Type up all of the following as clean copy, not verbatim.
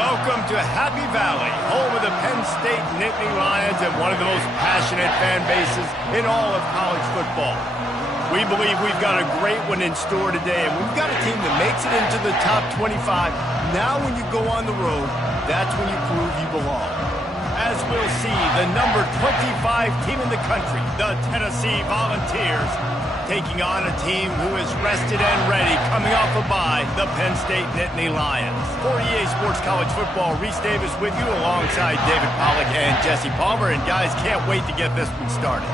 Welcome to Happy Valley, home of the Penn State Nittany Lions and one of the most passionate fan bases in all of college football. We believe we've got a great one in store today, and we've got a team that makes it into the top 25. Now when you go on the road, that's when you prove you belong. As we'll see, the number 25 team in the country, the Tennessee Volunteers, taking on a team who is rested and ready, coming off a bye, the Penn State Nittany Lions. For EA Sports College Football, Reese Davis with you alongside David Pollack and Jesse Palmer. And guys, can't wait to get this one started.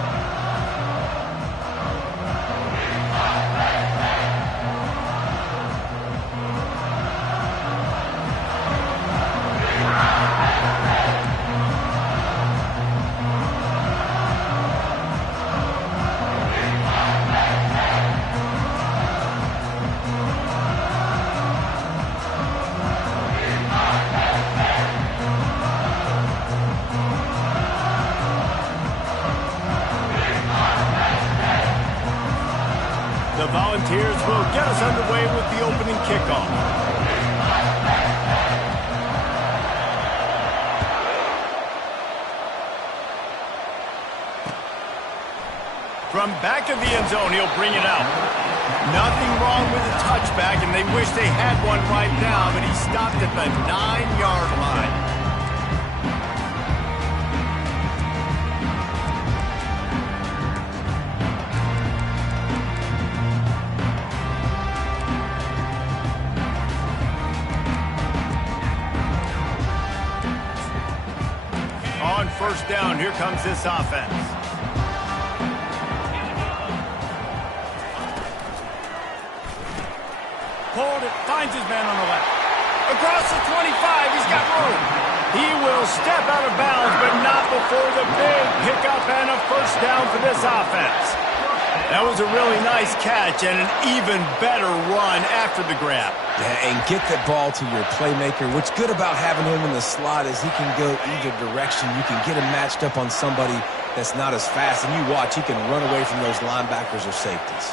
The Volunteers will get us underway with the opening kickoff. From back of the end zone, he'll bring it out. Nothing wrong with the touchback, and they wish they had one right now, but he stopped at the 9-yard line. On first down, here comes this offense. Pulled it, finds his man on the left. Across the 25, he's got room. He will step out of bounds, but not before the big pickup and a first down for this offense. That was a really nice catch and an even better run after the grab. Yeah, and get the ball to your playmaker. What's good about having him in the slot is he can go either direction. You can get him matched up on somebody that's not as fast, and you watch, he can run away from those linebackers or safeties.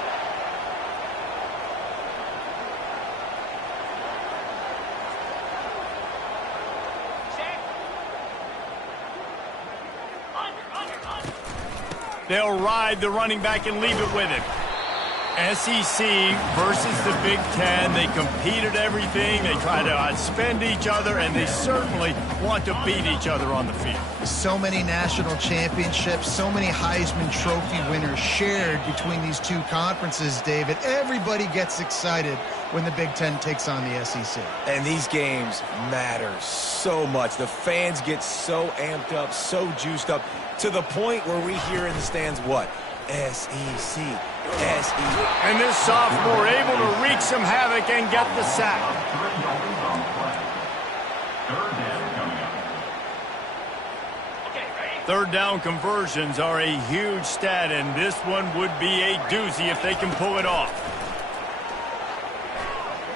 They'll ride the running back and leave it with him. SEC versus the Big Ten. They compete at everything. They try to outspend each other, and they certainly want to beat each other on the field. So many national championships, so many Heisman Trophy winners shared between these two conferences, David. Everybody gets excited when the Big Ten takes on the SEC. And these games matter so much. The fans get so amped up, so juiced up, to the point where we hear in the stands what? SEC. And this sophomore able to wreak some havoc and get the sack. Third down conversions are a huge stat, and this one would be a doozy if they can pull it off.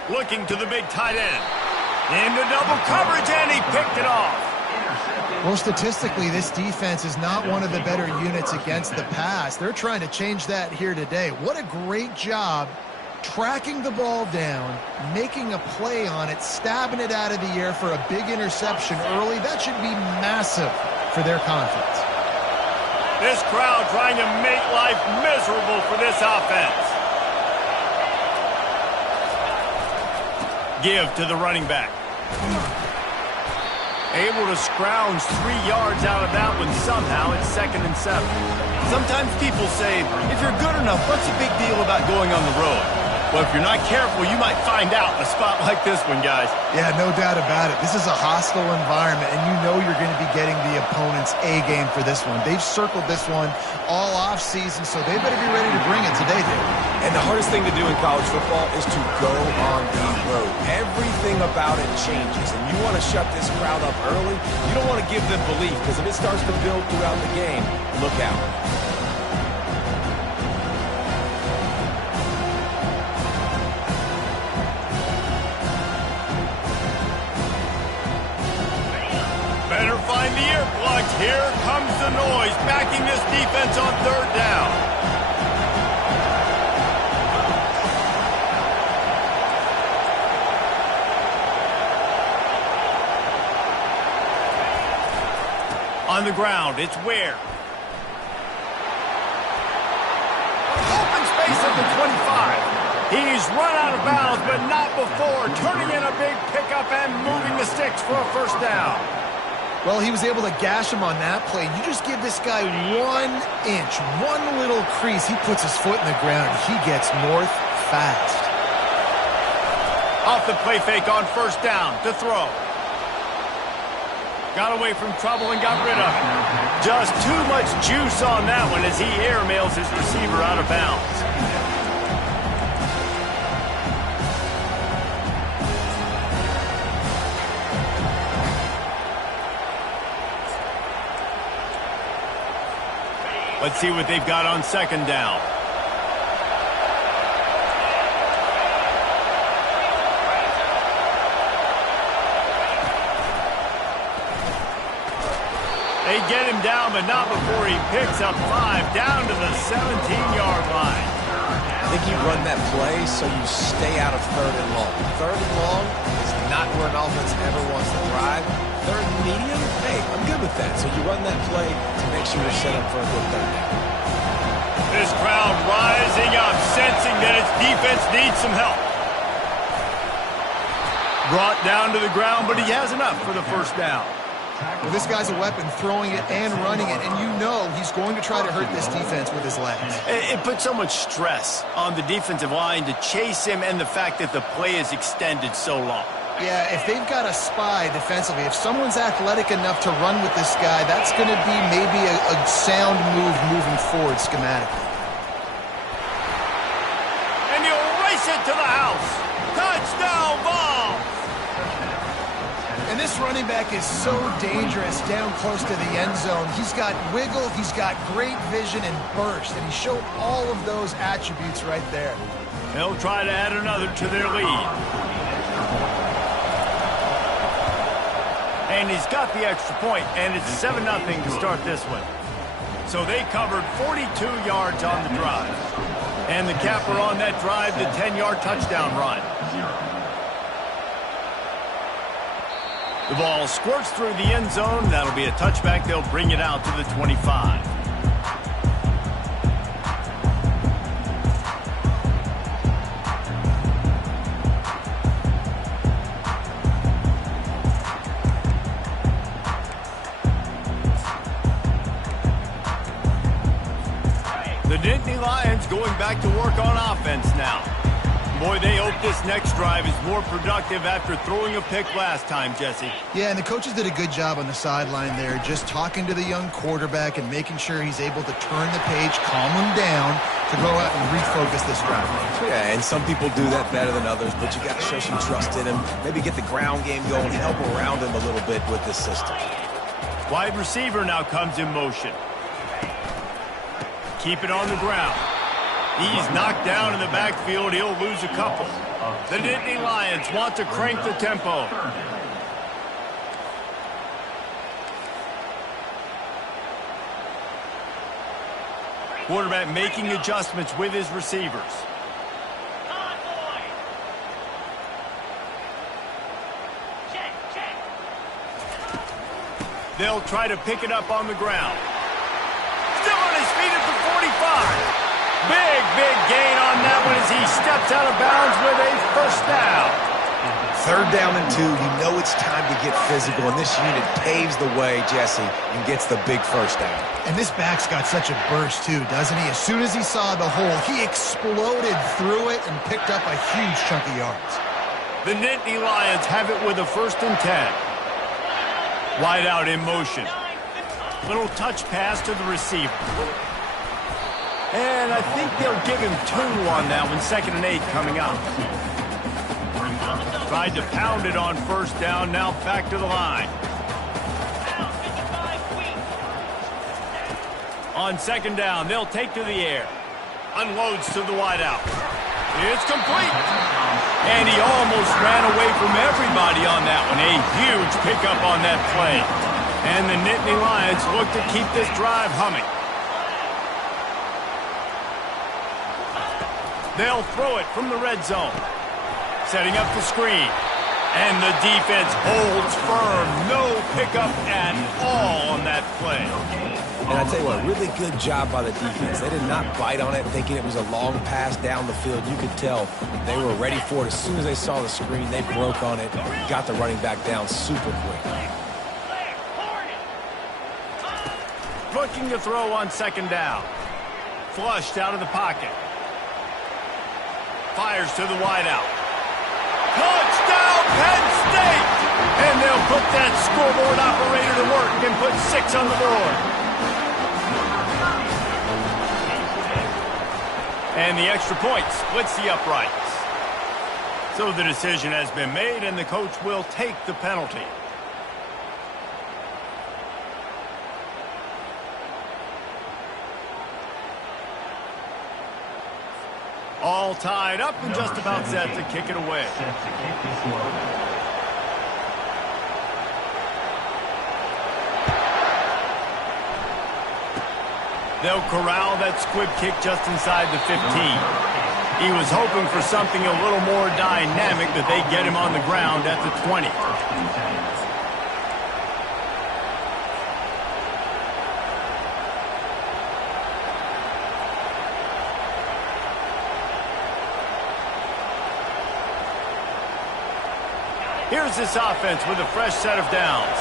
Looking to the big tight end. Into double coverage, and he picked it off. Well, statistically, this defense is not one of the better units against the pass. They're trying to change that here today. What a great job tracking the ball down, making a play on it, stabbing it out of the air for a big interception early. That should be massive for their confidence. This crowd trying to make life miserable for this offense. Give to the running back. Able to scrounge 3 yards out of that one somehow. It's 2nd and 7. Sometimes people say, if you're good enough, what's the big deal about going on the road? Well, if you're not careful, you might find out in a spot like this one, guys. Yeah, no doubt about it. This is a hostile environment, and you know you're going to be getting the opponent's A game for this one. They've circled this one all offseason, so they better be ready to bring it today, David. And the hardest thing to do in college football is to go on the road. Everything about it changes, and you want to shut this crowd up early. You don't want to give them belief, because if it starts to build throughout the game, look out. Better find the earplugs. Here comes the noise, backing this defense on third down. On the ground, it's Ware. Open space at the 25. He's run out of bounds, but not before turning in a big pickup and moving the sticks for a first down. Well, he was able to gash him on that play. You just give this guy 1 inch, one little crease. He puts his foot in the ground. He gets north fast. Off the play fake on first down to throw. Got away from trouble and got rid of it. Just too much juice on that one as he airmails his receiver out of bounds. Let's see what they've got on second down. They get him down, but not before he picks up 5 down to the 17-yard line. I think you run that play so you stay out of 3rd and long. 3rd and long is not where an offense ever wants to thrive. 3rd and medium, hey, I'm good with that. So you run that play to make sure you're set up for a good 3rd down. This crowd rising up, sensing that its defense needs some help. Brought down to the ground, but he has enough for the first down. Well, this guy's a weapon, throwing it and running it, and you know he's going to try to hurt this defense with his legs. It puts so much stress on the defensive line to chase him and the fact that the play is extended so long. Yeah, if they've got a spy defensively, if someone's athletic enough to run with this guy, that's going to be maybe a sound move moving forward schematically. And he'll race it to the house. Touchdown ball! And this running back is so dangerous down close to the end zone. He's got wiggle, he's got great vision and burst, and he showed all of those attributes right there. They'll try to add another to their lead. And he's got the extra point, and it's 7-0 to start this one. So they covered 42 yards on the drive. And the capper on that drive, the 10-yard touchdown run. The ball squirts through the end zone. That'll be a touchback. They'll bring it out to the 25. The Nittany Lions going back to work on offense now. Boy, they hope this next drive is more productive after throwing a pick last time, Jesse. Yeah, and the coaches did a good job on the sideline there, just talking to the young quarterback and making sure he's able to turn the page, calm him down, to go out and refocus this drive. Yeah, and some people do that better than others, but you got to show some trust in him. Maybe get the ground game going, help around him a little bit with this system. Wide receiver now comes in motion. Keep it on the ground. He's knocked down in the backfield. He'll lose a couple. The Nittany Lions want to crank the tempo. Quarterback making adjustments with his receivers. They'll try to pick it up on the ground. Still on his feet at the 45. Big gain on that one as he steps out of bounds with a first down. 3rd down and 2. You know it's time to get physical, and this unit paves the way, Jesse, and gets the big first down. And this back's got such a burst, too, doesn't he? As soon as he saw the hole, he exploded through it and picked up a huge chunk of yards. The Nittany Lions have it with a 1st and 10. Wide out in motion. Little touch pass to the receiver. And I think they'll give him 2 on that one. 2nd and 8 coming up. Tried to pound it on first down. Now back to the line. On 2nd down, they'll take to the air. Unloads to the wideout. It's complete. And he almost ran away from everybody on that one. A huge pickup on that play. And the Nittany Lions look to keep this drive humming. They'll throw it from the red zone. Setting up the screen. And the defense holds firm. No pickup at all on that play. And I tell you what, really good job by the defense. They did not bite on it thinking it was a long pass down the field. You could tell they were ready for it. As soon as they saw the screen, they broke on it, got the running back down super quick. Looking to throw on second down. Flushed out of the pocket. Fires to the wideout. Touchdown, Penn State! And they'll put that scoreboard operator to work and put 6 on the board. And the extra point splits the uprights. So the decision has been made, and the coach will take the penalty. All tied up and just about set to kick it away. They'll corral that squib kick just inside the 15. He was hoping for something a little more dynamic, but they get him on the ground at the 20. Here's this offense with a fresh set of downs.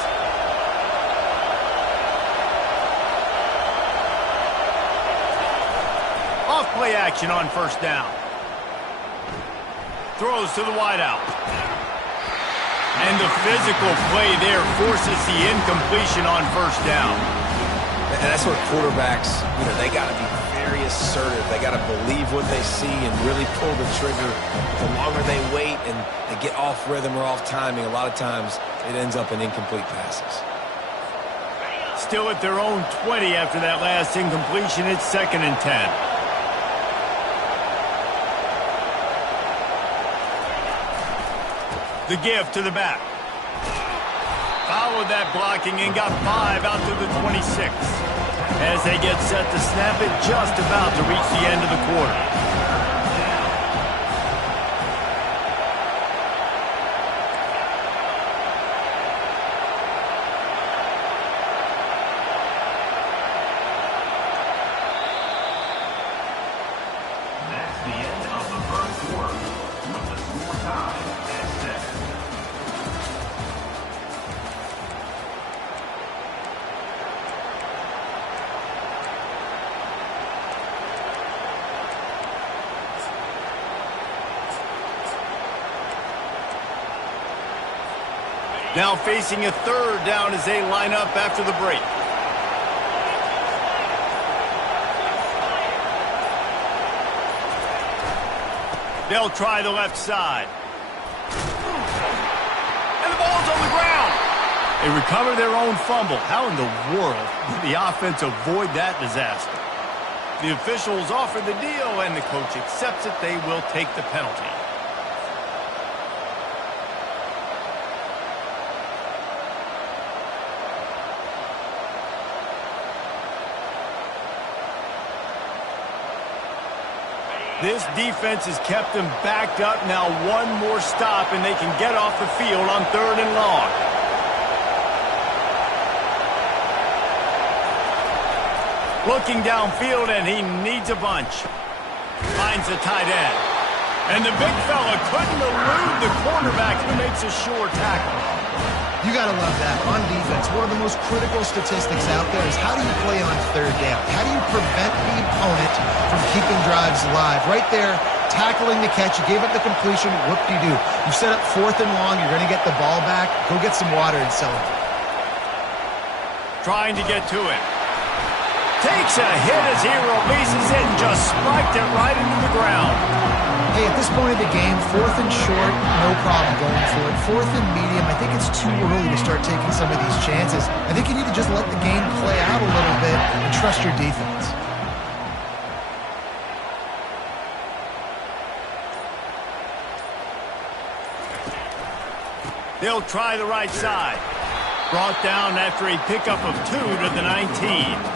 Off play action on first down. Throws to the wideout. And the physical play there forces the incompletion on first down. And that's what quarterbacks, they got to be very assertive. They got to believe what they see and really pull the trigger. The longer they wait and they get off rhythm or off timing, a lot of times it ends up in incomplete passes. Still at their own 20 after that last incompletion. It's 2nd and 10. The give to the back. Followed that blocking and got 5 out to the 26. As they get set to snap it, just about to reach the end of the quarter. That's the end of the first quarter. With the score tied at 6. Now facing a 3rd down as they line up after the break. They'll try the left side. And the ball's on the ground. They recover their own fumble. How in the world did the offense avoid that disaster? The officials offer the deal, and the coach accepts it. They will take the penalty. This defense has kept them backed up. Now one more stop, and they can get off the field on 3rd and long. Looking downfield, and he needs a bunch. Finds the tight end. And the big fella couldn't elude the cornerback who makes a sure tackle. You got to love that. On defense, one of the most critical statistics out there is how do you play on 3rd down? How do you prevent the opponent from keeping drives alive? Right there, tackling the catch. You gave up the completion. Whoop-de-doo. You set up 4th and long. You're going to get the ball back. Go get some water and celebrate. Trying to get to it. Takes a hit as he releases it and just spiked it right into the ground. Hey, at this point of the game, 4th and short, no problem going for it. 4th and medium, I think it's too early to start taking some of these chances. I think you need to just let the game play out a little bit and trust your defense. They'll try the right side. Brought down after a pickup of 2 to the 19.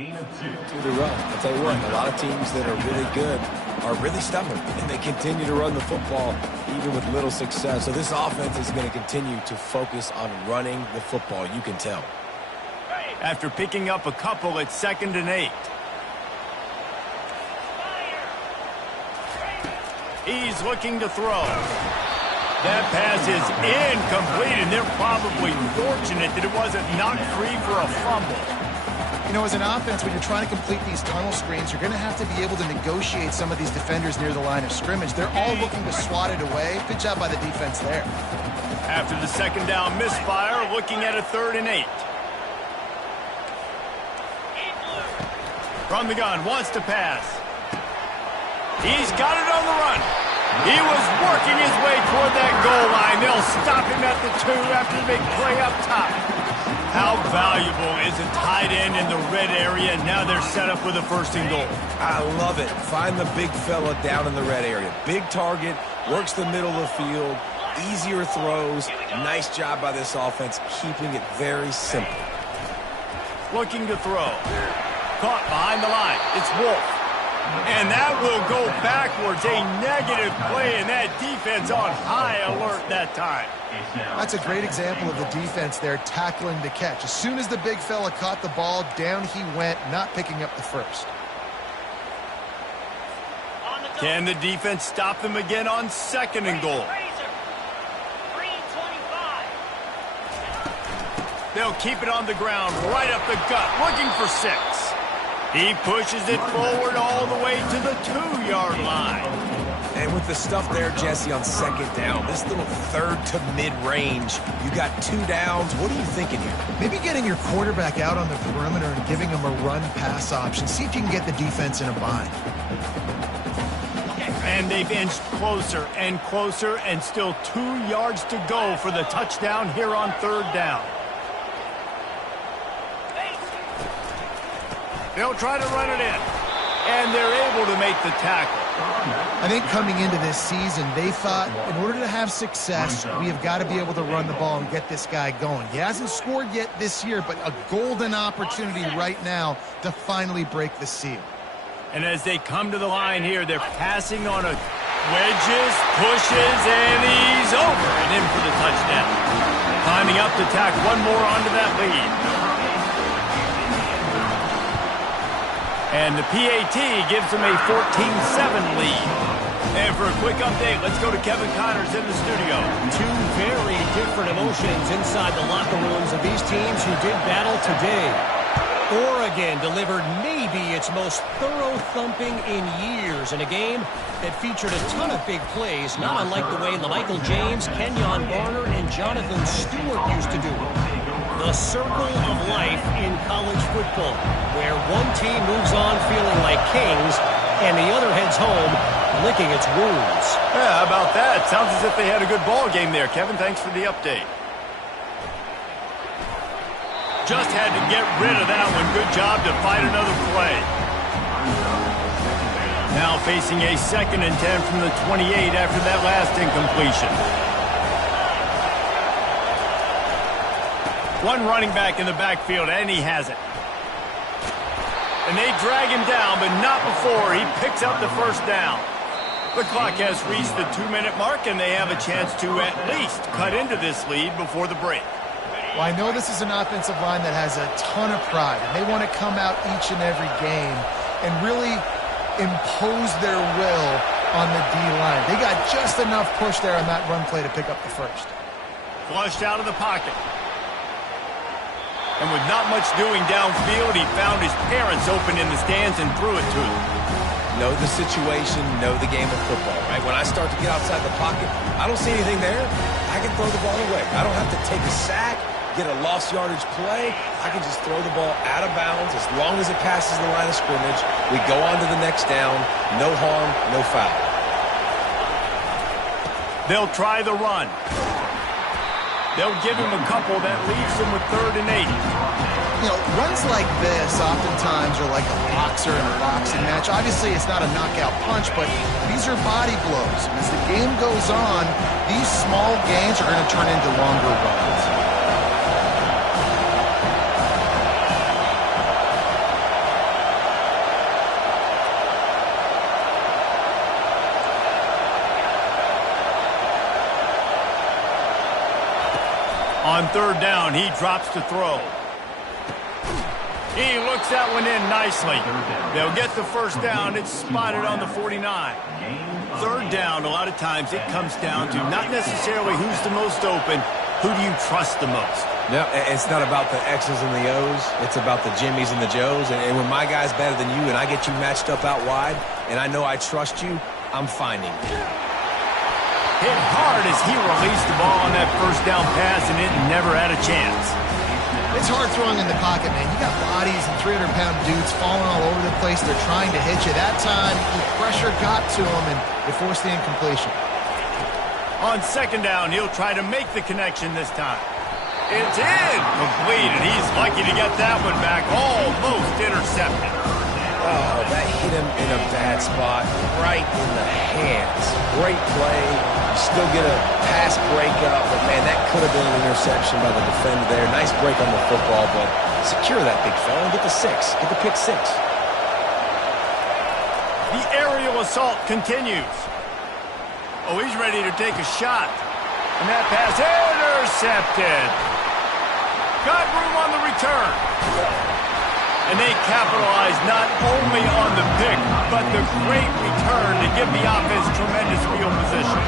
Gain of 2. To the run. I'll tell you what, a lot of teams that are really good are really stubborn, and they continue to run the football even with little success. So this offense is going to continue to focus on running the football. You can tell. After picking up a couple, it's 2nd and 8. He's looking to throw. That pass is incomplete, and they're probably fortunate that it wasn't knocked free for a fumble. You know, as an offense, when you're trying to complete these tunnel screens, you're going to have to be able to negotiate some of these defenders near the line of scrimmage. They're all looking to swat it away. Good job by the defense there. After the 2nd down misfire, looking at a 3rd and 8. From the gun, wants to pass. He's got it on the run. He was working his way toward that goal line. They'll stop him at the 2 after the big play up top. How valuable is a tight end in the red area? Now they're set up with a 1st and goal. I love it. Find the big fella down in the red area. Big target, works the middle of the field, easier throws. Nice job by this offense, keeping it very simple. Looking to throw. Caught behind the line. It's Wolf. And that will go backwards. A negative play, and that defense on high alert that time. That's a great example of the defense there tackling the catch. As soon as the big fella caught the ball, down he went, not picking up the first. Can the defense stop them again on 2nd and goal? They'll keep it on the ground, right up the gut, looking for 6. He pushes it forward all the way to the 2-yard line. And with the stuff there, Jesse, on 2nd down, this little 3rd to mid-range, you got 2 downs. What are you thinking here? Maybe getting your quarterback out on the perimeter and giving him a run-pass option. See if you can get the defense in a bind. And they've inched closer and closer, and still 2 yards to go for the touchdown here on 3rd down. They'll try to run it in, and they're able to make the tackle. I think coming into this season, they thought in order to have success, we have got to be able to run the ball and get this guy going. He hasn't scored yet this year, but a golden opportunity right now to finally break the seal. And as they come to the line here, they're passing on a wedges, pushes, and he's over and in for the touchdown. Climbing up to tack one more onto that lead. And the PAT gives them a 14-7 lead. And for a quick update, let's go to Kevin Connors in the studio. 2 very different emotions inside the locker rooms of these teams who did battle today. Oregon delivered maybe its most thorough thumping in years in a game that featured a ton of big plays, not unlike the way LaMichael James, Kenyon Barner, and Jonathan Stewart used to do it. The circle of life in college football, where one team moves on feeling like kings and the other heads home licking its wounds. Yeah, how about that? Sounds as if they had a good ball game there. Kevin, thanks for the update. Just had to get rid of that one. Good job to fight another play. Now facing a 2nd and 10 from the 28 after that last incompletion. One running back in the backfield, and he has it. And they drag him down, but not before he picks up the 1st down. The clock has reached the 2-minute mark, and they have a chance to at least cut into this lead before the break. Well, I know this is an offensive line that has a ton of pride, and they want to come out each and every game and really impose their will on the D-line. They got just enough push there on that run play to pick up the 1st. Flushed out of the pocket. And with not much doing downfield, he found his parents open in the stands and threw it to them. Know the situation, know the game of football, right? When I start to get outside the pocket, I don't see anything there. I can throw the ball away. I don't have to take a sack, get a lost yardage play. I can just throw the ball out of bounds as long as it passes the line of scrimmage. We go on to the next down. No harm, no foul. They'll try the run. They'll give him a couple that leaves them with 3rd and 8. You know, runs like this oftentimes are like a boxer in a boxing match. Obviously, it's not a knockout punch, but these are body blows. And as the game goes on, these small gains are going to turn into longer runs. On third down, he drops to throw. He looks that one in nicely. They'll get the first down. It's spotted on the 49. Third down, a lot of times it comes down to not necessarily who's the most open, who do you trust the most? No, it's not about the X's and the O's. It's about the Jimmies and the Joes. And when my guy's better than you and I get you matched up out wide and I know I trust you, I'm finding you. Hit hard as he released the ball on that first down pass, and it never had a chance. It's hard throwing in the pocket, man. You got bodies and 300-pound dudes falling all over the place. They're trying to hit you. That time, the pressure got to him, and it forced the incompletion. On second down, he'll try to make the connection this time. It's incomplete, and he's lucky to get that one back. Almost intercepted. Oh, that hit him in a bad spot, right in the hands. Great play. You still get a pass breakup, but, man, that could have been an interception by the defender there. Nice break on the football, but secure that big fella and get the 6. Get the pick 6. The aerial assault continues. Oh, he's ready to take a shot. And that pass intercepted. Got room on the return. And they capitalize not only on the pick, but the great return to give the offense tremendous field position.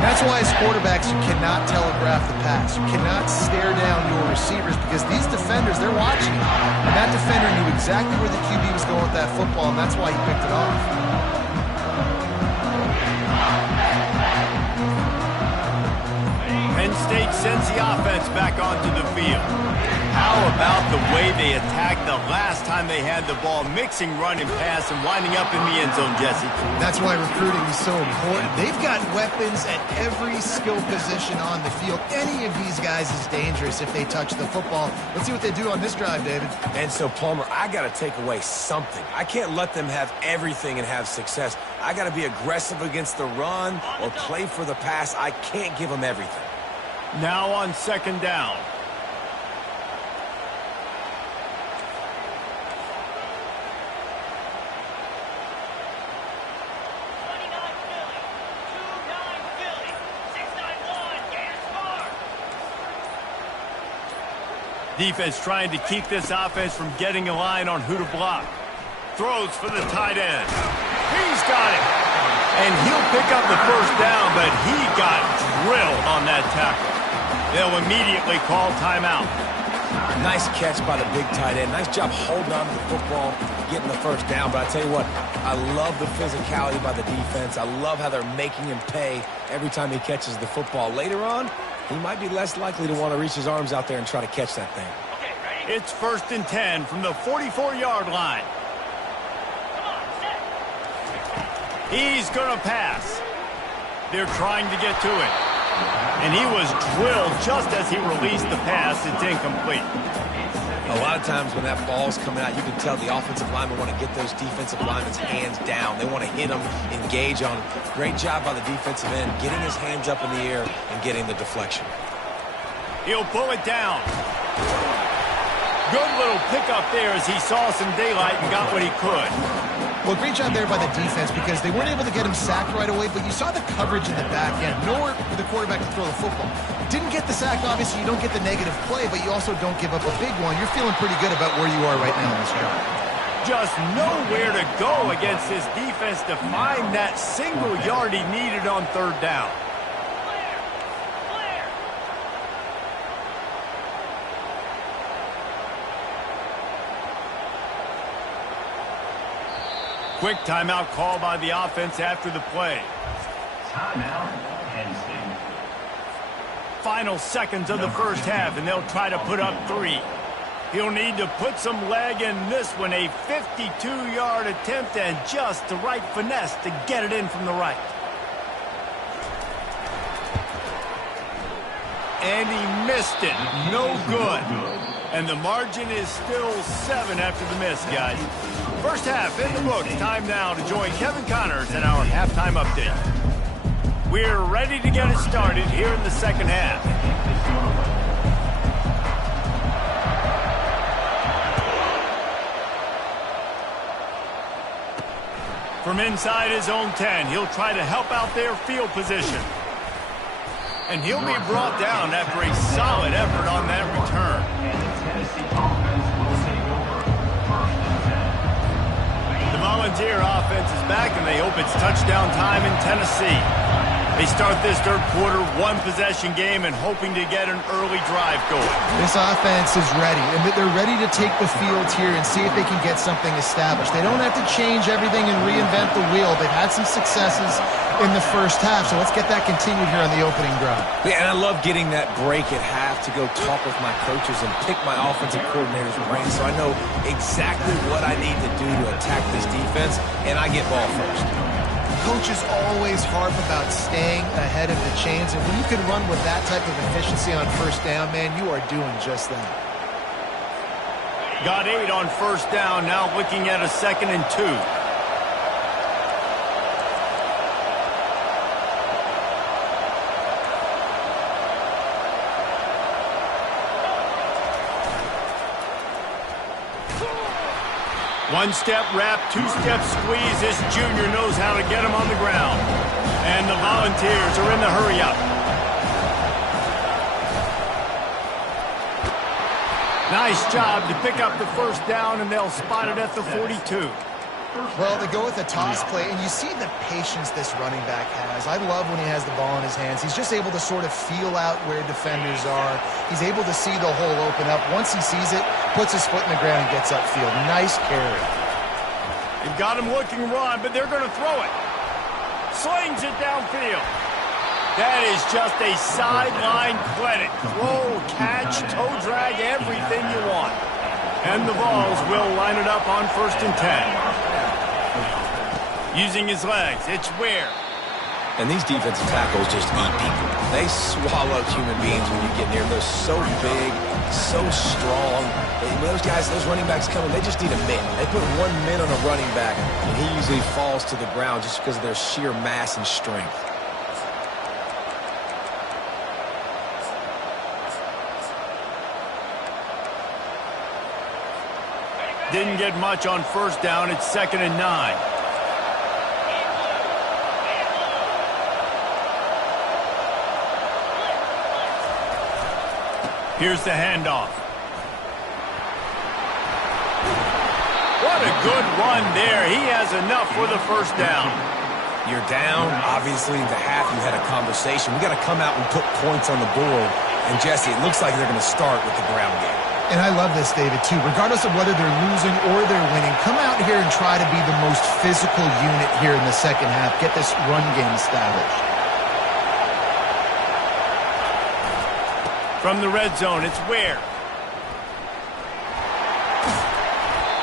That's why as quarterbacks, you cannot telegraph the pass. You cannot stare down your receivers because these defenders, they're watching you. And that defender knew exactly where the QB was going with that football, and that's why he picked it off. Penn State sends the offense back onto the field. How about the way they attacked the last time they had the ball, mixing run and pass and winding up in the end zone, Jesse? That's why recruiting is so important. They've got weapons at every skill position on the field. Any of these guys is dangerous if they touch the football. Let's see what they do on this drive, David. And so, Palmer, I got to take away something. I can't let them have everything and have success. I got to be aggressive against the run or play for the pass. I can't give them everything. Now on second down. Defense trying to keep this offense from getting a line on who to block. Throws for the tight end. He's got it. And he'll pick up the first down, but he got drilled on that tackle. They'll immediately call timeout. Nice catch by the big tight end. Nice job holding on to the football, getting the first down. But I tell you what, I love the physicality by the defense. I love how they're making him pay every time he catches the football. Later on, he might be less likely to want to reach his arms out there and try to catch that thing. It's 1st and 10 from the 44-yard line. He's going to pass. They're trying to get to it. And he was drilled just as he released the pass. It's incomplete. A lot of times when that ball's coming out, you can tell the offensive linemen want to get those defensive linemen's hands down. They want to hit them, engage on them. Great job by the defensive end, getting his hands up in the air and getting the deflection. He'll pull it down. Good little pickup there as he saw some daylight and got what he could. Well, great job there by the defense because they weren't able to get him sacked right away, but you saw the coverage in the back end. Nowhere for the quarterback to throw the football. Didn't get the sack, obviously. You don't get the negative play, but you also don't give up a big one. You're feeling pretty good about where you are right now in this job. Just nowhere to go against this defense to find that single yard he needed on third down. Quick timeout call by the offense after the play. Timeout, Penn State. Final seconds of the first half, and they'll try to put up 3. He'll need to put some leg in this one. A 52-yard attempt and just the right finesse to get it in from the right. And he missed it. No good. And the margin is still 7 after the miss, guys. First half in the books. Time now to join Kevin Connors in our halftime update. We're ready to get it started here in the second half. From inside his own 10, he'll try to help out their field position. And he'll be brought down after a solid effort on that return. And the Tennessee offense will take over. 1st and 10. The Volunteer offense is back, and they hope it's touchdown time in Tennessee. They start this third quarter, one-possession game, and hoping to get an early drive going. This offense is ready, and they're ready to take the field here and see if they can get something established. They don't have to change everything and reinvent the wheel. They've had some successes in the first half, so let's get that continued here on the opening drive. Yeah, and I love getting that break at half to go talk with my coaches and pick my offensive coordinator's brain so I know exactly what I need to do to attack this defense, and I get ball first. Coaches always harp about staying ahead of the chains, and when you can run with that type of efficiency on first down, man, you are doing just that. Got 8 on first down, now looking at a 2nd and 2. One-step wrap, two-step squeeze. This junior knows how to get him on the ground. And the Volunteers are in the hurry-up. Nice job to pick up the first down, and they'll spot it at the 42. Well, they go with a toss play, and you see the patience this running back has. I love when he has the ball in his hands. He's just able to sort of feel out where defenders are. He's able to see the hole open up. Once he sees it, puts his foot in the ground and gets upfield. Nice carry. They've got him looking run, but they're going to throw it. Slings it downfield. That is just a sideline clinic. Throw, catch, toe drag, everything you want. And the Vols will line it up on 1st and 10. Using his legs, it's Ware. And these defensive tackles just eat people. They swallow human beings when you get near them. They're so big, so strong. And those guys, those running backs coming, they just need a min. They put 1 min on a running back, and he usually falls to the ground just because of their sheer mass and strength. Didn't get much on first down. It's 2nd and 9. Here's the handoff. What a good run there. He has enough for the first down. You're down. Obviously, the half you had a conversation. We got to come out and put points on the board. And, Jesse, it looks like they're going to start with the ground game. And I love this, David, too. Regardless of whether they're losing or they're winning, come out here and try to be the most physical unit here in the second half. Get this run game established. From the red zone, it's Ware.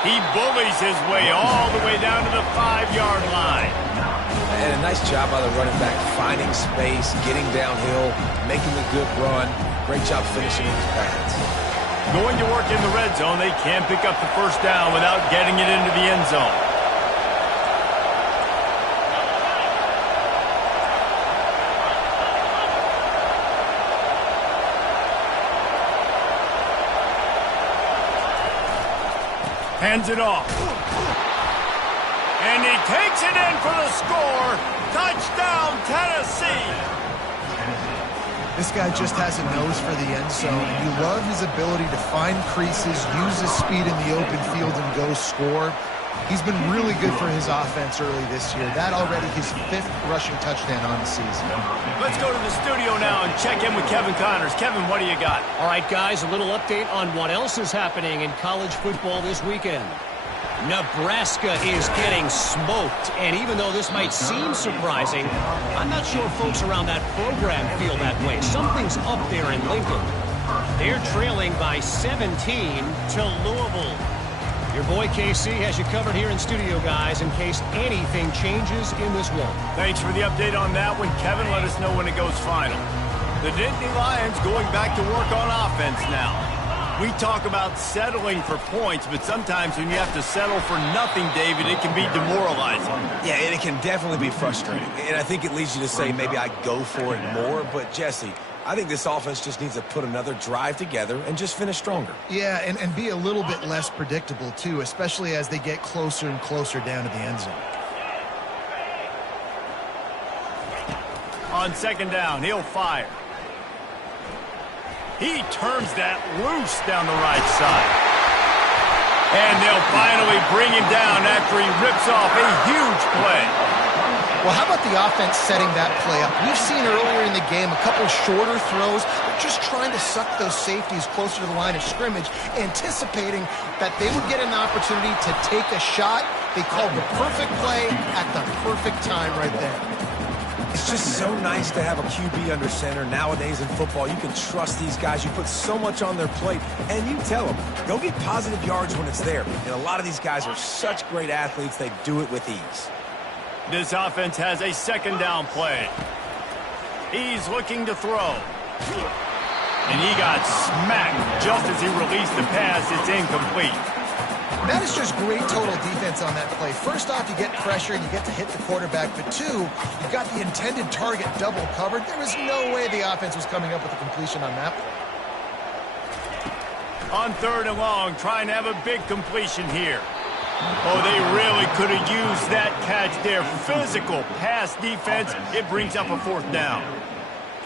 He bullies his way all the way down to the 5-yard line. And a nice job by the running back, finding space, getting downhill, making a good run. Great job finishing with his pads. Going to work in the red zone, they can't pick up the first down without getting it into the end zone. Hands it off. And he takes it in for the score. Touchdown, Tennessee. This guy just has a nose for the end zone. You love his ability to find creases, use his speed in the open field, and go score. He's been really good for his offense early this year. That already his 5th rushing touchdown on the season. Let's go to the studio now and check in with Kevin Connors. Kevin, what do you got? All right, guys, a little update on what else is happening in college football this weekend. Nebraska is getting smoked, and even though this might seem surprising, I'm not sure folks around that program feel that way. Something's up there in Lincoln. They're trailing by 17 to Louisville. Your boy KC has you covered here in studio, guys, in case anything changes in this one. Thanks for the update on that one, Kevin. Let us know when it goes final. The Nittany Lions going back to work on offense now. We talk about settling for points, but sometimes when you have to settle for nothing, David, it can be demoralizing. Yeah, and it can definitely be frustrating. And I think it leads you to say maybe I go for it more. But, Jesse, I think this offense just needs to put another drive together and just finish stronger. Yeah, and be a little bit less predictable, too, especially as they get closer and closer down to the end zone. On 2nd down, he'll fire. He turns that loose down the right side. And they'll finally bring him down after he rips off a huge play. Well, how about the offense setting that play up? We've seen earlier in the game a couple shorter throws. They're just trying to suck those safeties closer to the line of scrimmage, anticipating that they would get an opportunity to take a shot. They called the perfect play at the perfect time right there. It's just so nice to have a QB under center. Nowadays in football, you can trust these guys. You put so much on their plate, and you tell them, go get positive yards when it's there. And a lot of these guys are such great athletes, they do it with ease. This offense has a second down play. He's looking to throw. And he got smacked just as he released the pass. It's incomplete. That is just great total defense on that play. First off, you get pressure and you get to hit the quarterback. But two, you've got the intended target double covered. There was no way the offense was coming up with a completion on that play. On 3rd and long, trying to have a big completion here. Oh, they really could have used that catch there. Physical pass defense. It brings up a 4th down.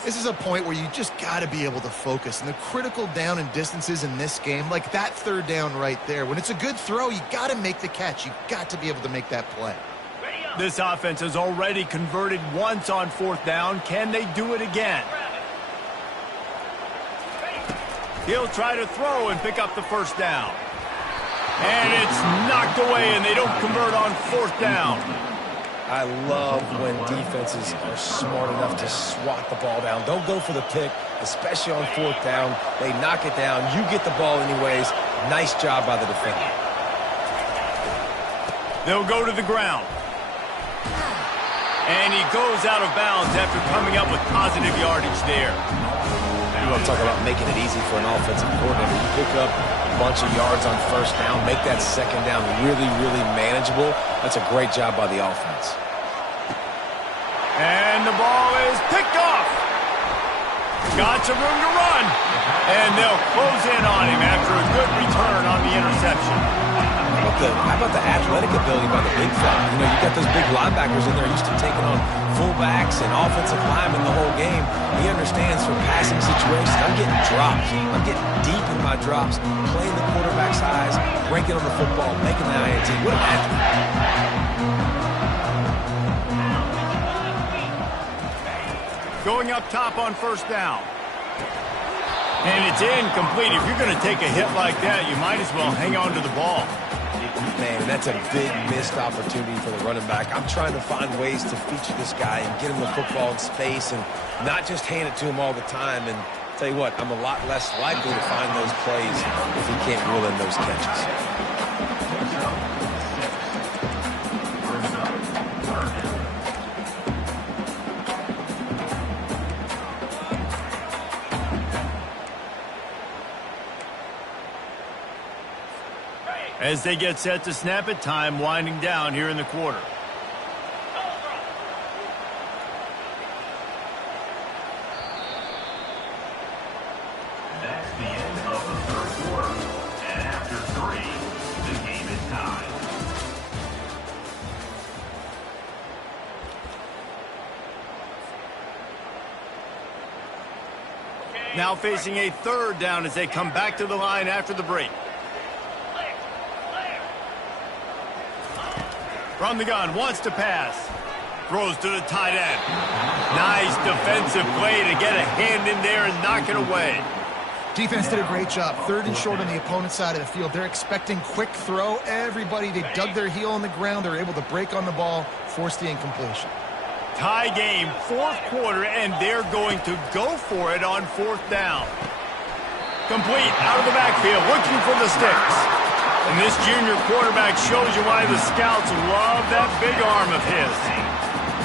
This is a point where you just got to be able to focus. And the critical down and distances in this game, like that 3rd down right there, when it's a good throw, you got to make the catch. You got to be able to make that play. This offense has already converted once on 4th down. Can they do it again? He'll try to throw and pick up the 1st down. And it's knocked away, and they don't convert on 4th down. I love when defenses are smart enough to swat the ball down. Don't go for the pick, especially on 4th down. They knock it down. You get the ball anyways. Nice job by the defender. They'll go to the ground. And he goes out of bounds after coming up with positive yardage there. You want to talk about making it easy for an offensive coordinator. You pick up a bunch of yards on 1st down, make that 2nd down really, really manageable. That's a great job by the offense. And the ball is picked off. Got some room to run. And they'll close in on him after a good return on the interception. How about the athletic ability by the big fella? You know, you got those big linebackers in there used to taking on fullbacks and offensive linemen the whole game. He understands for passing situations. I'm getting drops. I'm getting deep in my drops, playing the quarterback's eyes, breaking on the football, making the INT. What an athlete. Going up top on 1st down. And it's incomplete. If you're going to take a hit like that, you might as well hang on to the ball. Man, that's a big missed opportunity for the running back. I'm trying to find ways to feature this guy and get him the football in space and not just hand it to him all the time. And tell you what, I'm a lot less likely to find those plays if he can't reel in those catches. As they get set to snap it, time winding down here in the quarter. That's the end of the 3rd quarter. And after 3, the game is tied. Now facing a 3rd down as they come back to the line after the break. From the gun, wants to pass. Throws to the tight end. Nice defensive play to get a hand in there and knock it away. Defense did a great job. 3rd and short on the opponent's side of the field. They're expecting quick throw. Everybody, they dug their heel on the ground. They're able to break on the ball, force the incompletion. Tie game, 4th quarter, and they're going to go for it on 4th down. Complete out of the backfield, looking for the sticks. And this junior quarterback shows you why the scouts love that big arm of his.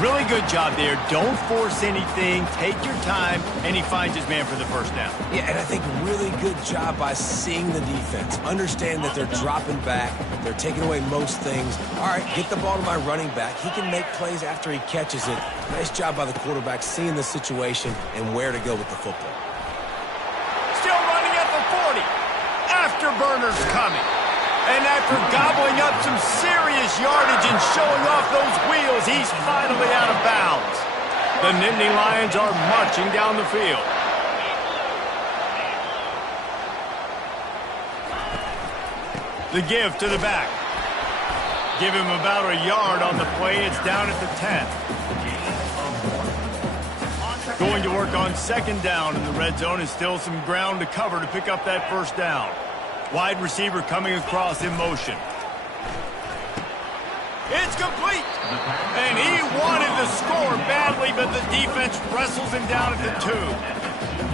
Really good job there. Don't force anything. Take your time. And he finds his man for the 1st down. Yeah, and I think really good job by seeing the defense. Understand that they're dropping back. They're taking away most things. All right, get the ball to my running back. He can make plays after he catches it. Nice job by the quarterback seeing the situation and where to go with the football. Still running at the 40. Afterburners coming. And after gobbling up some serious yardage and showing off those wheels, he's finally out of bounds. The Nittany Lions are marching down the field. The give to the back. Give him about a yard on the play. It's down at the 10. Going to work on second down in the red zone, and still some ground to cover to pick up that first down. Wide receiver coming across in motion. It's complete. And he wanted to score badly, but the defense wrestles him down at the 2.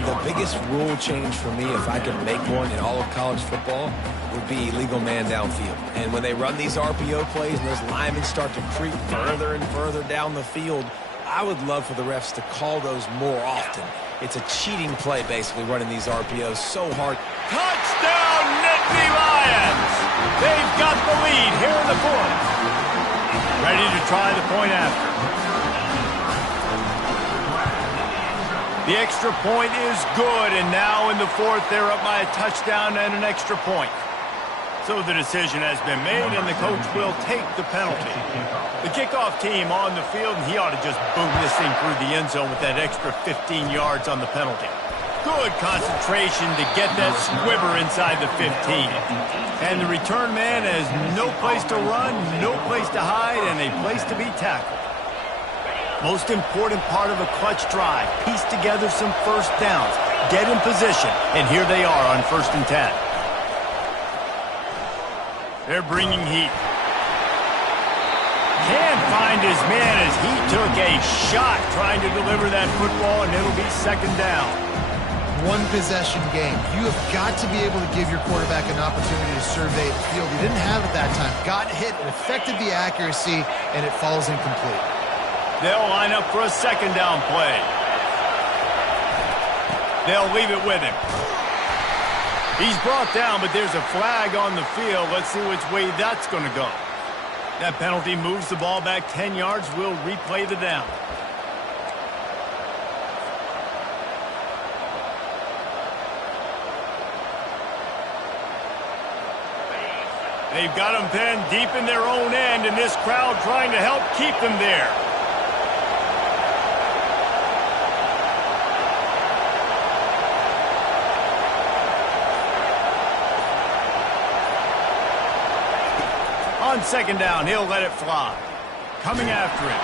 The biggest rule change for me, if I could make one in all of college football, would be illegal man downfield. And when they run these RPO plays and those linemen start to creep further and further down the field, I would love for the refs to call those more often. It's a cheating play, basically, running these RPOs so hard. Touchdown, Nittany Lions! They've got the lead here in the 4th. Ready to try the point after. The extra point is good, and now in the 4th, they're up by a touchdown and an extra point. So the decision has been made, and the coach will take the penalty. The kickoff team on the field, and he ought to just boom this thing through the end zone with that extra 15 yards on the penalty. Good concentration to get that squibber inside the 15. And the return man has no place to run, no place to hide, and a place to be tackled. Most important part of a clutch drive, piece together some first downs, get in position, and here they are on 1st and 10. They're bringing heat. Can't find his man as he took a shot trying to deliver that football, and it'll be second down. One possession game. You have got to be able to give your quarterback an opportunity to survey the field. He didn't have it that time. Got hit, it affected the accuracy, and it falls incomplete. They'll line up for a second down play. They'll leave it with him. He's brought down, but there's a flag on the field. Let's see which way that's going to go. That penalty moves the ball back 10 yards. We'll replay the down. They've got them pinned deep in their own end, and this crowd trying to help keep them there. On second down, he'll let it fly. Coming after him.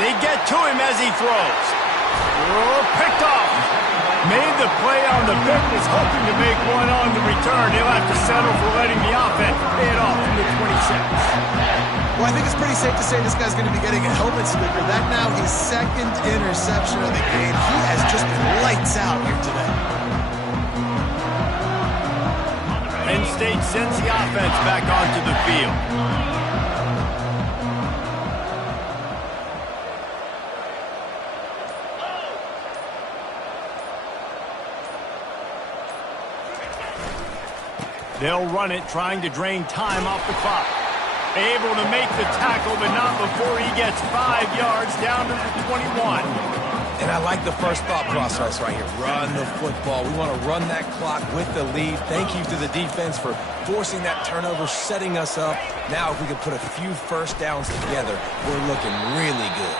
They get to him as he throws. Oh, picked off. Made the play on the pick, was hoping to make one on the return. He'll have to settle for letting the offense pay it off from the 26. Well, I think it's pretty safe to say this guy's going to be getting a helmet sticker. That now his second interception of the game. He has just been lights out here today. Penn State sends the offense back onto the field. They'll run it, trying to drain time off the clock. Able to make the tackle, but not before he gets 5 yards down to the 21. And I like the first thought process right here. Run the football. We want to run that clock with the lead. Thank you to the defense for forcing that turnover, setting us up. Now if we could put a few first downs together, we're looking really good.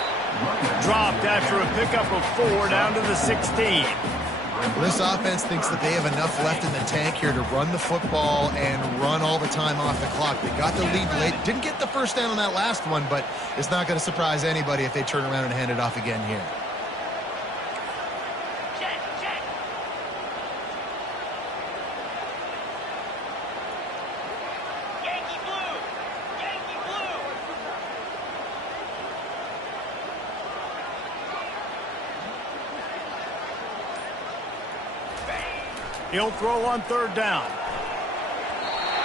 Dropped after a pickup of 4 down to the 16. Well, this offense thinks that they have enough left in the tank here to run the football and run all the time off the clock. They got the lead late. Didn't get the first down on that last one, but it's not going to surprise anybody if they turn around and hand it off again here. He'll throw on third down.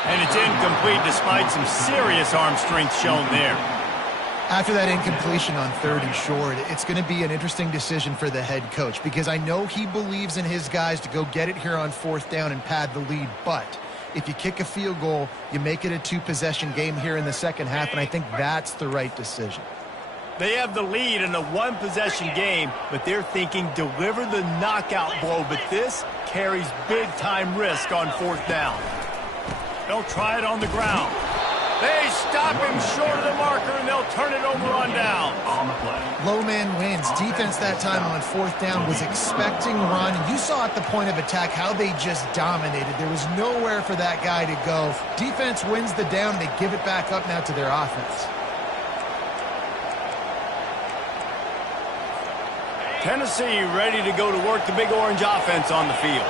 And it's incomplete despite some serious arm strength shown there. After that incompletion on 3rd and short, it's going to be an interesting decision for the head coach because I know he believes in his guys to go get it here on 4th down and pad the lead. But if you kick a field goal, you make it a 2-possession game here in the second half, and I think that's the right decision. They have the lead in a 1-possession game, but they're thinking deliver the knockout blow, but this carries big-time risk on 4th down. They'll try it on the ground. They stop him short of the marker, and they'll turn it over on down. On the play. Low man wins. Defense that time on fourth down was expecting run. And you saw at the point of attack how they just dominated. There was nowhere for that guy to go. Defense wins the down. They give it back up now to their offense. Tennessee ready to go to work the Big Orange offense on the field.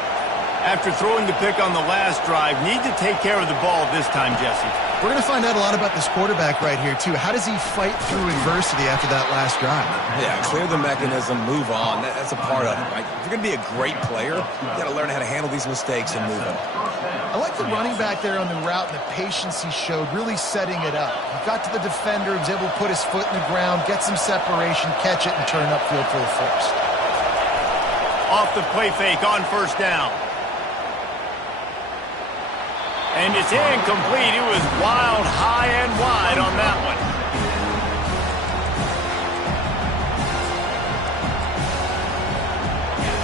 After throwing the pick on the last drive, need to take care of the ball this time, Jesse. We're going to find out a lot about this quarterback right here, too. How does he fight through adversity after that last drive? Yeah, clear the mechanism, move on. That's a part of it, right? If you're going to be a great player, you got to learn how to handle these mistakes and move on. I like the running back there on the route and the patience he showed, really setting it up. He got to the defender, was able to put his foot in the ground, get some separation, catch it, and turn upfield for the first. Off the play fake on first down. And it's incomplete. It was wild, high and wide on that one.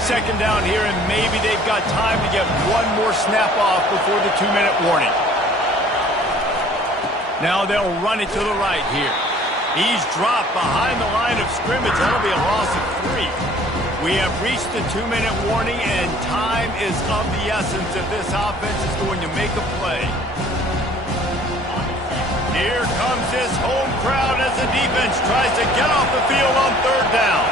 Second down here, and maybe they've got time to get one more snap off before the 2-minute warning. Now they'll run it to the right here. He's dropped behind the line of scrimmage. That'll be a loss of 3. We have reached the 2-minute warning, and time is of the essence if this offense is going to make a play. Here comes this home crowd as the defense tries to get off the field on third down.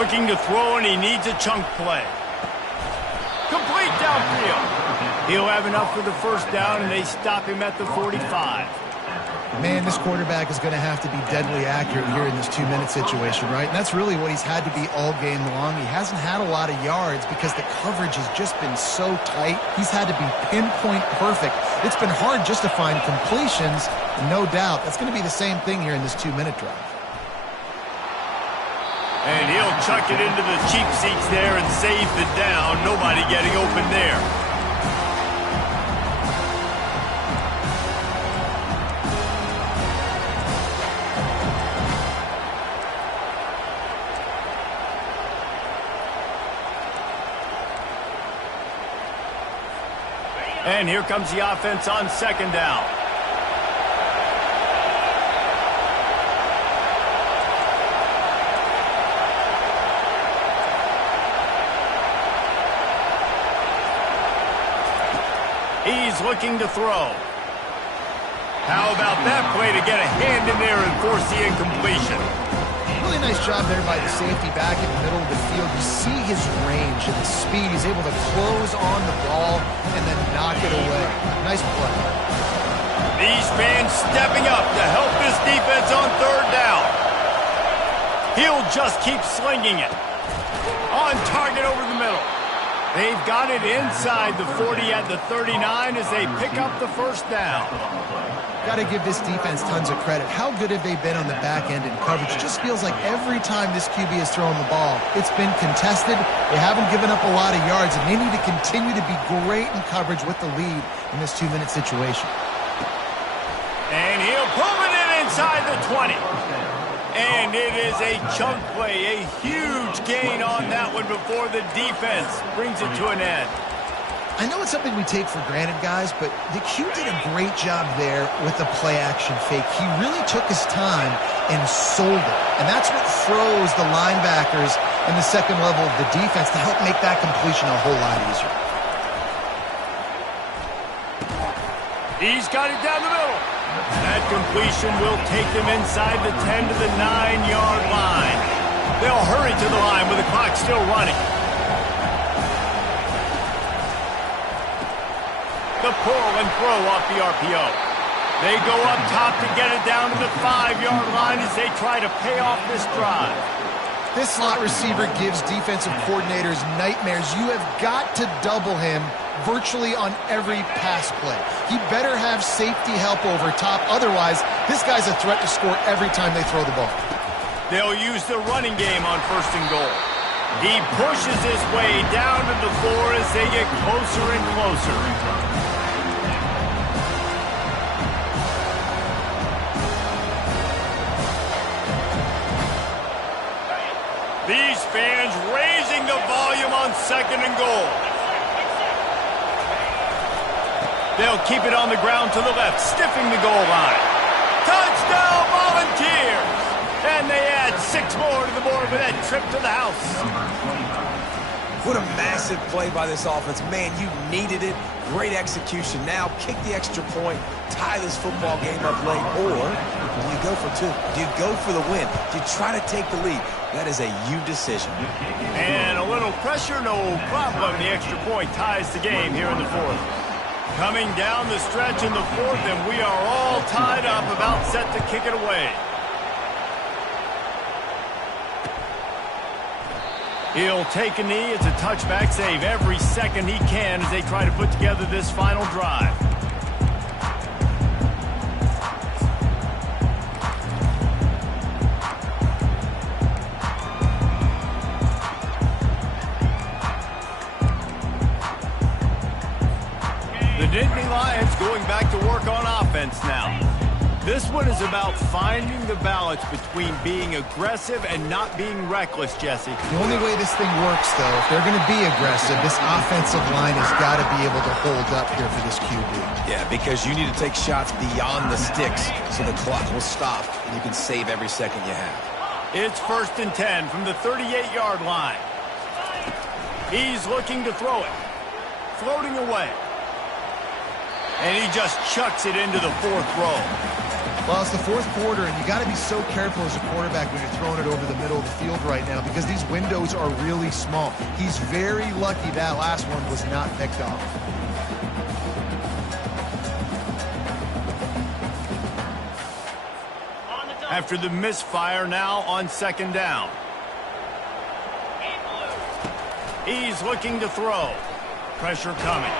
Looking to throw, and he needs a chunk play. Complete downfield. He'll have enough for the first down, and they stop him at the 45. Man, this quarterback is going to have to be deadly accurate here in this 2-minute situation, right? And that's really what he's had to be all game long. He hasn't had a lot of yards because the coverage has just been so tight. He's had to be pinpoint perfect. It's been hard just to find completions, no doubt. That's going to be the same thing here in this 2-minute drive. And he'll chuck it into the cheap seats there and save the down. Nobody getting open there. And here comes the offense on second down. He's looking to throw. How about that play to get a hand in there and force the incompletion? Really nice job there by the safety back in the middle of the field. You see his range and the speed. He's able to close on the ball and then knock it away. Nice play. These fans stepping up to help this defense on third down. He'll just keep slinging it. On target over the middle. They've got it inside the 40 at the 39 as they pick up the first down. Got to give this defense tons of credit. How good have they been on the back end in coverage? It just feels like every time this QB has thrown the ball, it's been contested. They haven't given up a lot of yards, and they need to continue to be great in coverage with the lead in this 2-minute situation. And he'll pull it in inside the 20. And it is a chunk play, a huge gain on that one before the defense brings it to an end. I know it's something we take for granted, guys, but the Q did a great job there with the play-action fake. He really took his time and sold it. And that's what froze the linebackers in the second level of the defense to help make that completion a whole lot easier. He's got it down the middle. That completion will take them inside the 10 to the 9-yard line. They'll hurry to the line with the clock still running. The pull and throw off the RPO. They go up top to get it down to the 5-yard line as they try to pay off this drive. This slot receiver gives defensive coordinators nightmares. You have got to double him virtually on every pass play. He better have safety help over top. Otherwise, this guy's a threat to score every time they throw the ball. They'll use the running game on first and goal. He pushes his way down to the 4 as they get closer and closer. These fans raising the volume on 2nd and goal. They'll keep it on the ground to the left, stiffing the goal line. Touchdown, Volunteers! And they add 6 more to the board with that trip to the house. What a massive play by this offense. Man, you needed it. Great execution. Now kick the extra point, tie this football game up late, or do you go for 2? Do you go for the win? Do you try to take the lead? That is a you decision. And a little pressure, no problem. The extra point ties the game here in the 4th. Coming down the stretch in the 4th, and we are all tied up, about set to kick it away. He'll take a knee. It's a touchback save every second he can as they try to put together this final drive. The Nittany Lions going back to work on offense now. This one is about finding the balance between being aggressive and not being reckless, Jesse. The only way this thing works, though, if they're going to be aggressive, this offensive line has got to be able to hold up here for this QB. Yeah, because you need to take shots beyond the sticks so the clock will stop and you can save every second you have. It's 1st and 10 from the 38-yard line. He's looking to throw it. Floating away. And he just chucks it into the 4th row. Well, it's the 4th quarter, and you got to be so careful as a quarterback when you're throwing it over the middle of the field right now because these windows are really small. He's very lucky that last one was not picked off. After the misfire, now on 2nd down. He's looking to throw. Pressure coming.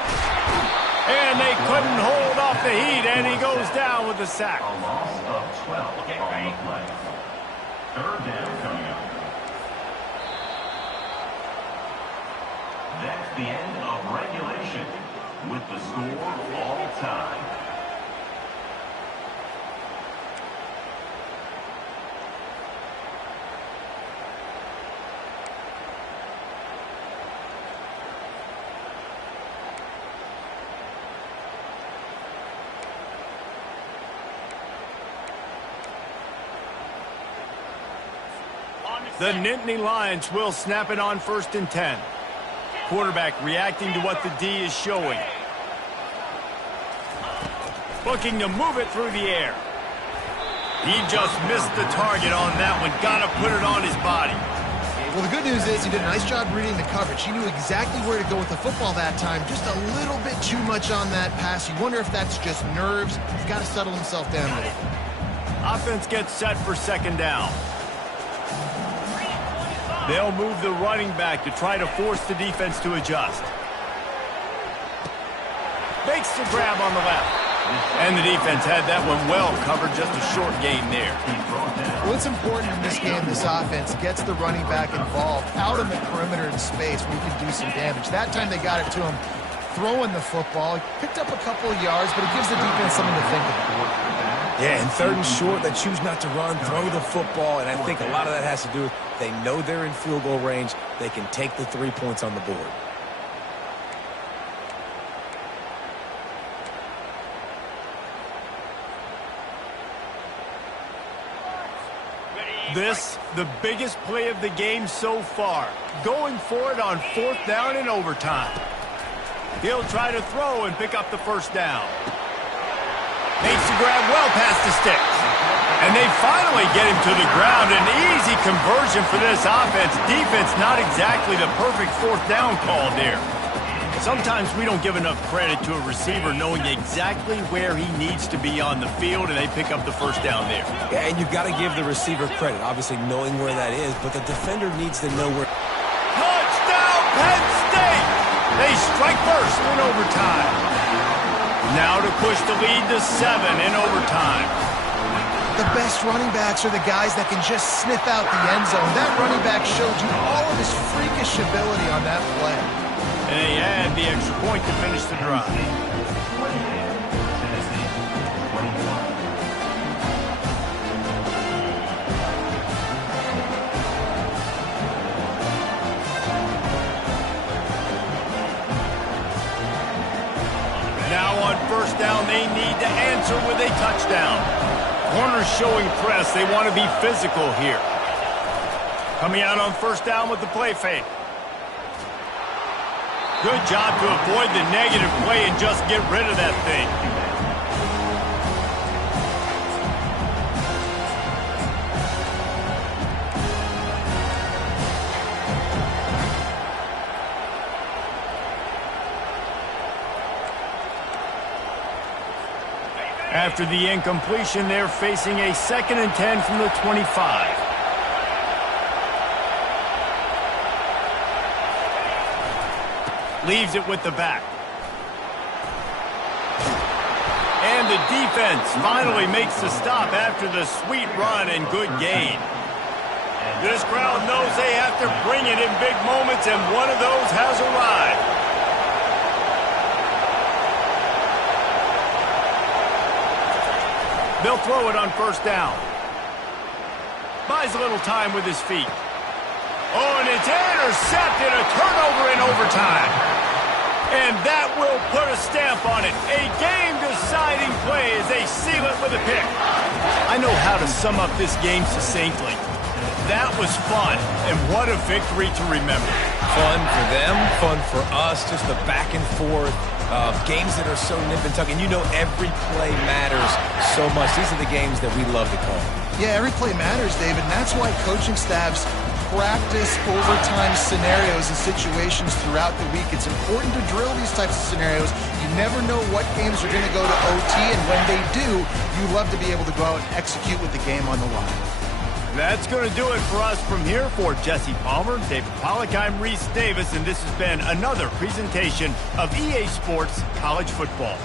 And they couldn't hold off the heat, and he goes down with the sack. A loss of 12 on the play. 3rd down coming up. That's the end of regulation with the score all time. The Nittany Lions will snap it on 1st and 10. Quarterback reacting to what the D is showing. Looking to move it through the air. He just missed the target on that one. Got to put it on his body. Well, the good news is he did a nice job reading the coverage. He knew exactly where to go with the football that time. Just a little bit too much on that pass. You wonder if that's just nerves. He's got to settle himself down with it. Offense gets set for 2nd down. They'll move the running back to try to force the defense to adjust. Makes the grab on the left. And the defense had that one well covered, just a short gain there. What's important in this game, this offense gets the running back involved out in the perimeter in space where you can do some damage. That time they got it to him throwing the football. He picked up a couple of yards, but it gives the defense something to think about. Yeah, and 3rd and short, they choose not to run, throw the football, and I think a lot of that has to do with they know they're in field goal range. They can take the 3 points on the board. This, the biggest play of the game so far. Going for it on 4th down in overtime. He'll try to throw and pick up the 1st down. Makes the grab well past the sticks. And they finally get him to the ground. An easy conversion for this offense. Defense not exactly the perfect 4th down call there. Sometimes we don't give enough credit to a receiver knowing exactly where he needs to be on the field, and they pick up the 1st down there. Yeah, and you've got to give the receiver credit, obviously knowing where that is, but the defender needs to know where. Touchdown, Penn State! They strike first in overtime. Now to push the lead to 7 in overtime. The best running backs are the guys that can just sniff out the end zone. That running back showed you all of his freakish ability on that play. And they add the extra point to finish the drive. answer with a touchdown. Corners showing press. They want to be physical here. Coming out on first down with the play fake. Good job to avoid the negative play and just get rid of that thing. After the incompletion, they're facing a 2nd and 10 from the 25. Leaves it with the back. And the defense finally makes the stop after the sweet run and good gain. This crowd knows they have to bring it in big moments, and one of those has arrived. They'll throw it on first down. Buys a little time with his feet. Oh, and it's intercepted, a turnover in overtime. And that will put a stamp on it. A game-deciding play as they seal it with a pick. I know how to sum up this game succinctly. That was fun, and what a victory to remember. Fun for them, fun for us, just the back and forth. Games that are so nip and tuck, and you know every play matters so much. These are the games that we love to call. Yeah, every play matters, David, and that's why coaching staffs practice overtime scenarios and situations throughout the week. It's important to drill these types of scenarios. You never know what games are going to go to OT, and when they do, you love to be able to go out and execute with the game on the line. That's going to do it for us from here. For Jesse Palmer, David Pollack, I'm Reese Davis, and this has been another presentation of EA Sports College Football.